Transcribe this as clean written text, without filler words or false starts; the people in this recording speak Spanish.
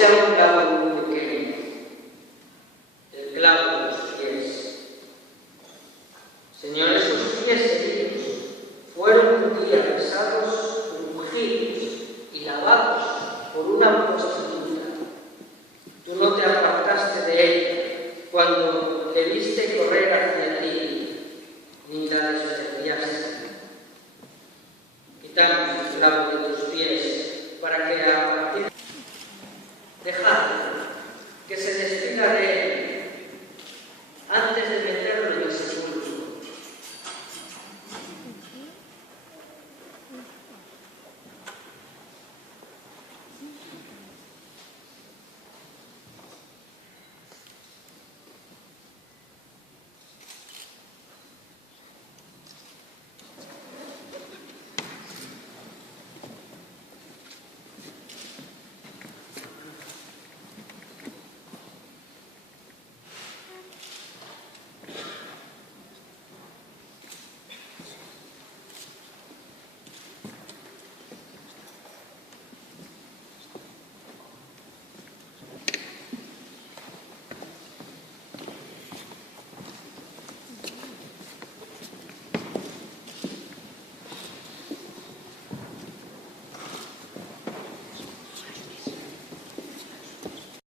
sea un clavo muy pequeño, el clavo de los pies. Señor, esos pies heridos fueron un día pesados, ungidos y lavados por una apóstol